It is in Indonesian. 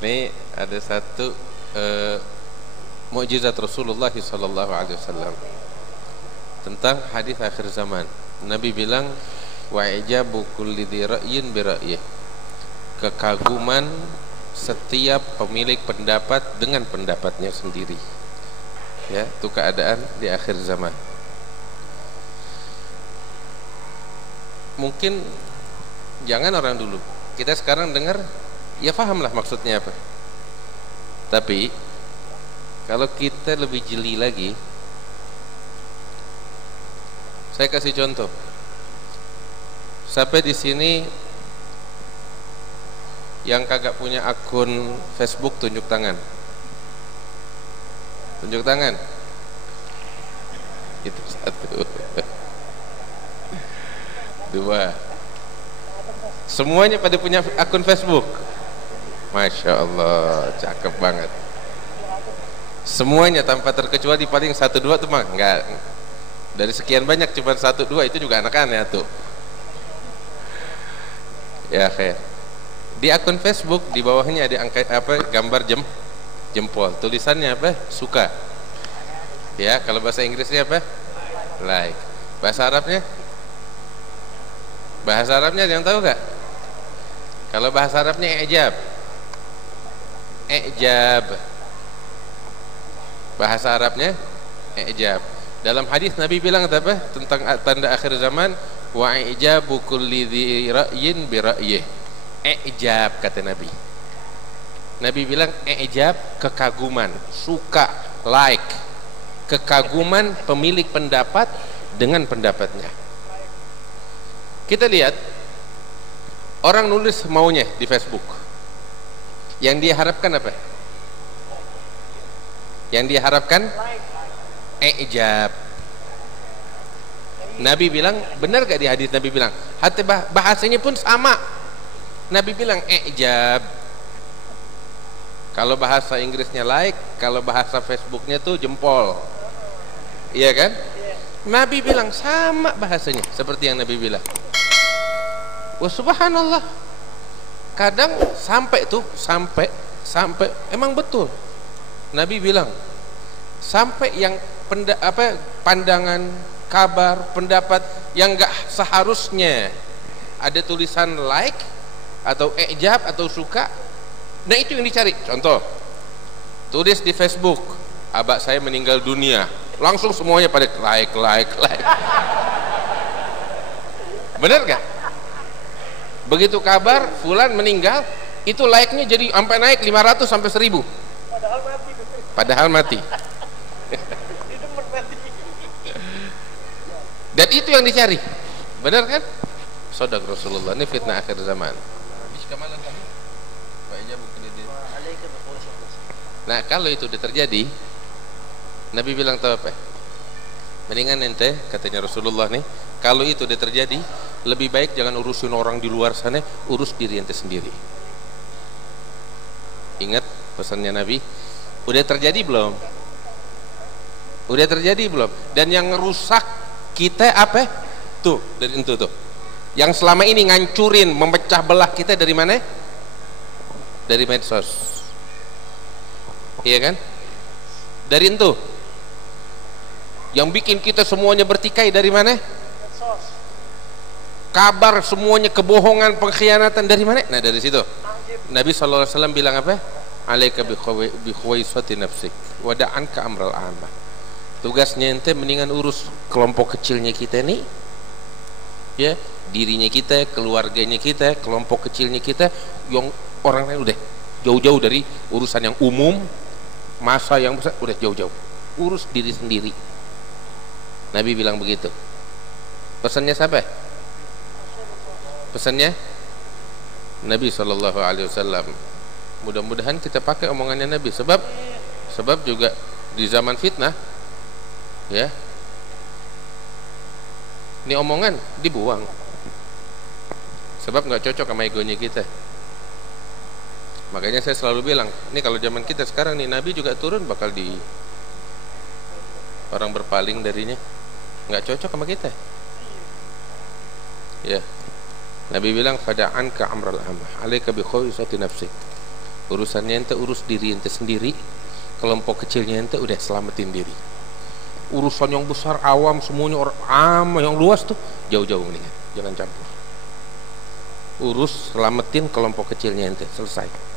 Ini ada satu mukjizat Rasulullah sallallahu alaihi wasallam tentang hadis akhir zaman. Nabi bilang wa ijabu kulli dzi ra'yin bi ra'yih. Kekaguman setiap pemilik pendapat dengan pendapatnya sendiri. Ya, itu keadaan di akhir zaman. Mungkin jangan orang dulu. Kita sekarang dengar, ya pahamlah maksudnya apa. Tapi kalau kita lebih jeli lagi, saya kasih contoh. Sampai di sini yang kagak punya akun Facebook tunjuk tangan. Tunjuk tangan. Itu satu. Dua. Semuanya pada punya akun Facebook. Masya Allah, cakep banget. Semuanya tanpa terkecuali, paling satu dua tuh mah enggak. Dari sekian banyak cuma satu dua itu juga anak-anak tuh. Ya khair. Di akun Facebook di bawahnya ada angka apa, gambar jempol. Tulisannya apa? Suka. Ya, kalau bahasa Inggrisnya apa? Like. Bahasa Arabnya? Bahasa Arabnya ada yang tahu gak? Kalau bahasa Arabnya ijab. Ijab. Bahasa Arabnya ijab. Dalam hadis Nabi bilang apa? Tentang tanda akhir zaman, wa ijabu kulli dzi ra'yin bi ra'yih. Ijab kata Nabi. Nabi bilang ijab kekaguman, suka, like. Kekaguman pemilik pendapat dengan pendapatnya. Kita lihat orang nulis maunya di Facebook. Yang dia harapkan apa? Yang dia harapkan ijab. Nabi bilang, benar gak di hadis Nabi bilang? Hati bahasanya pun sama. Nabi bilang ijab. Kalau bahasa Inggrisnya like, kalau bahasa Facebooknya tuh jempol. Iya kan? Nabi bilang sama bahasanya seperti yang Nabi bilang. Wah subhanallah. Kadang sampai emang betul. Nabi bilang sampai yang pandangan, kabar, pendapat yang enggak seharusnya ada tulisan like atau ijab atau suka. Nah itu yang dicari. Contoh, tulis di Facebook, abah saya meninggal dunia, langsung semuanya pada like. Bener gak? Begitu kabar fulan meninggal, itu like-nya jadi sampai naik 500 sampai 1000. Padahal mati. Dan itu yang dicari. Benar kan? Shadaq Rasulullah. Ini fitnah akhir zaman. Nah, kalau itu sudah terjadi, Nabi bilang tahu apa? Mendingan ente, katanya Rasulullah nih, kalau itu sudah terjadi, lebih baik jangan urusin orang di luar sana, urus diri ente sendiri. Ingat pesannya Nabi? Udah terjadi belum? Udah terjadi belum? Dan yang ngerusak kita apa? Tuh, dari itu tuh. Yang selama ini ngancurin, memecah belah kita dari mana? Dari medsos. Iya kan? Dari itu. Yang bikin kita semuanya bertikai dari mana? Medsos. Kabar semuanya kebohongan, pengkhianatan dari mana? Nah, dari situ. Nabi SAW bilang apa? Alaika bi khuwaisati nafsik wa da'anka amral amah. Tugasnya ente mendingan urus kelompok kecilnya kita nih. Ya, dirinya kita, keluarganya kita, kelompok kecilnya kita, yang orang lain udah jauh-jauh dari urusan yang umum, masa yang besar, udah jauh-jauh. Urus diri sendiri. Nabi bilang begitu. Pesannya siapa? Pesannya Nabi SAW. Mudah-mudahan kita pakai omongannya Nabi, sebab juga di zaman fitnah, ya, ini omongan dibuang, sebab nggak cocok sama egonya kita. Makanya saya selalu bilang, ini kalau zaman kita sekarang nih, Nabi juga turun bakal di orang berpaling darinya, nggak cocok sama kita. Ya, Nabi bilang fada'anka amral amah, alaika bi khuwaisati nafsik Urusannya ente urus diri ente sendiri, kelompok kecilnya ente udah selamatin diri. Urusan yang besar awam semuanya orang yang luas tuh jauh-jauh mendingan, jangan campur. Urus selamatin kelompok kecilnya ente, selesai.